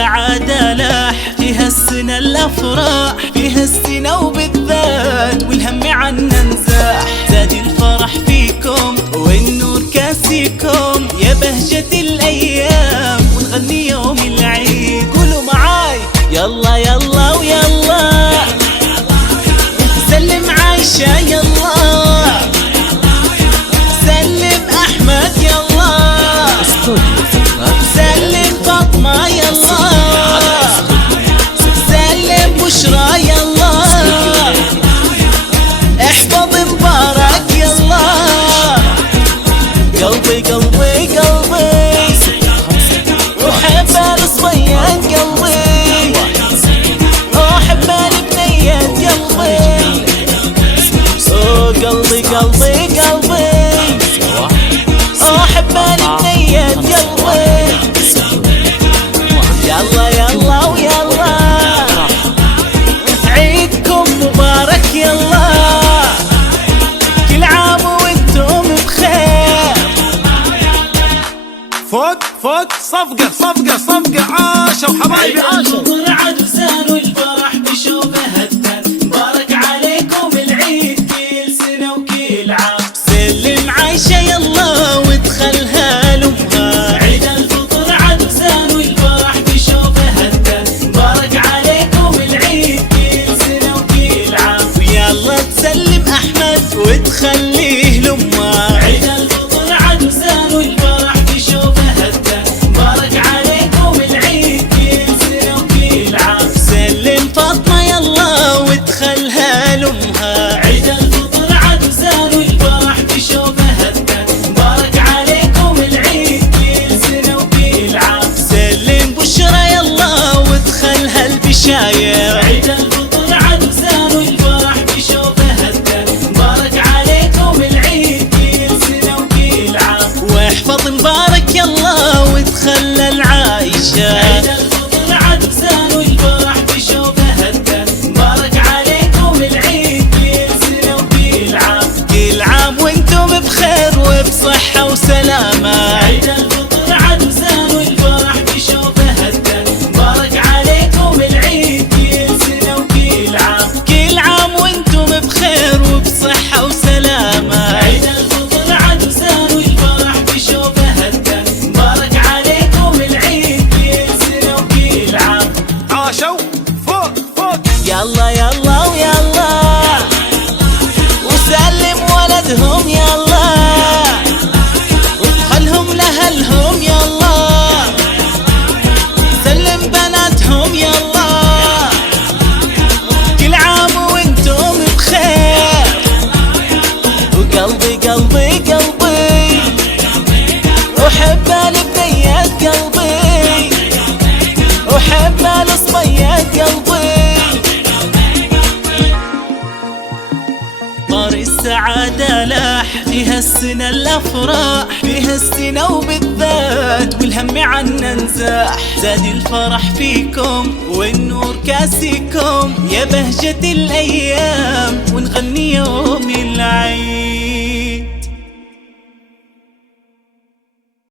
السعادة لاح فيها السنة الأفراح، فيها السنة وبالذات والهم عنا نزاح. زاد الفرح فيكم والنور كاسيكم يا بهجة الأيام، ونغني يوم العيد. قولوا معاي يلا يلا ويلا، سلم عايشة يلا، سلم أحمد يلا، سلم فاطمة يلا، سلم بشرى يلا، احفظ مبارك يلا. قلبي قلبي قلبي وحب الصبيان قلبي، وحب البنيات قلبي، قلبي قلبي قلبي وحب البنيات قلبي. يلا يلا ويلا عيدكم مبارك يلا، كل عام وانتم بخير. فوق فوق صفقة صفقة صفقة، عاشوا حبايبي عاشوا. عاد وسان والفرح بشوفه هتان، مبارك عليكم العيد كل سنة وكل عام. سلم عايشة يلا وادخلها لأمها، عيد الفطر عاد وسان والفرح بشوفه هتان، مبارك عليكم العيد كل سنة وكل عام. ويلا تسلم أحمد وتخليه لأمها، عيد الفطر عاد وسان والفرح بشوفه هتان، مبارك عليكم العيد كل سنة وكل عام. سلم فاطمة يلا وادخلها لأمها، عيد الفطر عاد وسان والفرح بشوفه هتان، مبارك عليكم العيد كل سنة وكل عام. سلم بشرى يلا وادخلها البشاير، عيد الفطر عاد وسان والفرح بشوفه هتان، مبارك عليكم العيد كل سنة وكل عام. واحفظ مبارك يلا وادخل العايشة، عيد الفطر عاد وسان والفرح بشوفه هتان، مبارك عليكم العيد كل سنة وكل عام. كل عام وانتم بخير وبصحة وسلامة، عيد الفطر عاد وسان والفرح بشوفه هتان، مبارك عليكم العيد كل سنة وكل عام. كل عام وانتم بخير وبصحة وسلامة، عيد الفطر عاد وسان والفرح بشوفه هتان، مبارك عليكم العيد كل سنة وكل عام. عاشوا فوق فوق. يلا يلا ويلا وسلم ولدهم يلا، وخلهم لأهلهم يلا، سلم بناتهم يلا، كل عام وانتم بخير. وقلبي قلبي قلبي وحب البنيات قلبي، وحب الصبيات قلبي. طار السعادة لاح فيها السنة الأفراح، فيها السنة وبالذات والهم عنا نزاح. زاد الفرح فيكم والنور كاسيكم يا بهجة الأيام، ونغني يوم العيد.